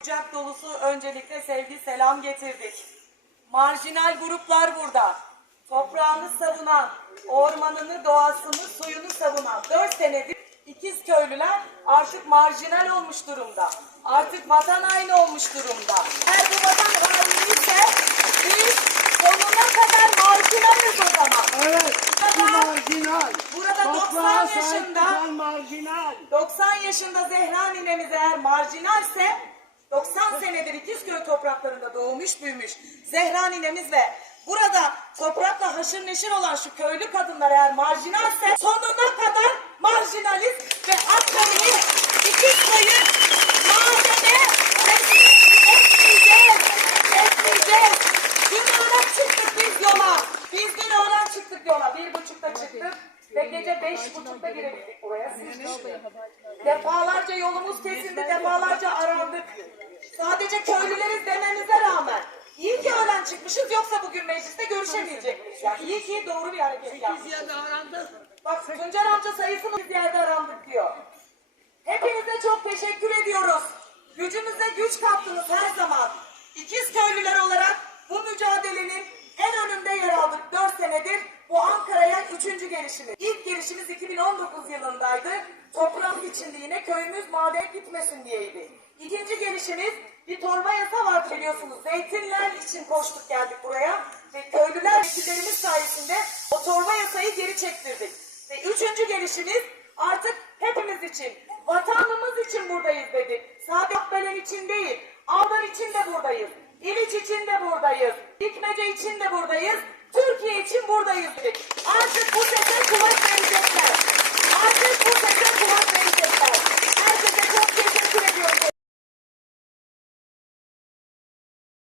Kucak dolusu öncelikle sevgi selam getirdik. Marjinal gruplar burada. Toprağını savunan, ormanını, doğasını, suyunu savunan dört senedir ikiz köylüler artık marjinal olmuş durumda. Artık vatan haini olmuş durumda. Eğer bu vatan hainiyse biz sonuna kadar marjinaliz o zaman. Evet, bu Burada- marjinal. burada 90 Toprağa sahip yaşında- marjinal. 90 yaşında Zehra ninemiz eğer marjinalse 90 senedir İkizköy topraklarında doğmuş büyümüş Zehra ninemiz ve burada toprakla haşır neşir olan şu köylü kadınlar eğer marjinalse sonuna kadar marjinaliz ve Hakkari'yi İkizköy'ü madene etmeyeceğiz. Etmeyeceğiz. Dün öğlen çıktık biz yola. Biz dün öğlen çıktık yola. Bir buçukta çıktık. Ve gece beş buçukta girebildik buraya. Siz. Defalarca yolumuz kesildi, defalarca arandık. Sadece köylüleriz dememize rağmen. İyi ki öğlen çıkmışız yoksa bugün mecliste görüşemeyecektik. Yani iyi ki doğru bir hareket yapmışız. Bak Tuncer amca sayısını bir yerde arandık diyor. Hepinize çok teşekkür ediyoruz. Gücümüze güç kattınız her zaman. İkiz köylüler olarak bu mücadelenin en önünde yer aldık 4 senedir. Bu Ankara'ya üçüncü gelişimiz. İlk gelişimiz 2019 yılındaydı. Toprağımız içinde yine köyümüz maden gitmesin diyeydi. İkinci gelişimiz bir torba yasa var biliyorsunuz. Zeytinler için koştuk geldik buraya. Ve köylüler vekillerimiz sayesinde o torba yasayı geri çektirdik. Ve üçüncü gelişimiz artık hepimiz için, vatanımız için buradayız dedik. Sadece Akbelen için değil, Alman için de buradayız. İliç için de buradayız. Dikmece için de buradayız. Türkiye için buradayız. Artık bu sese kulak verecekler.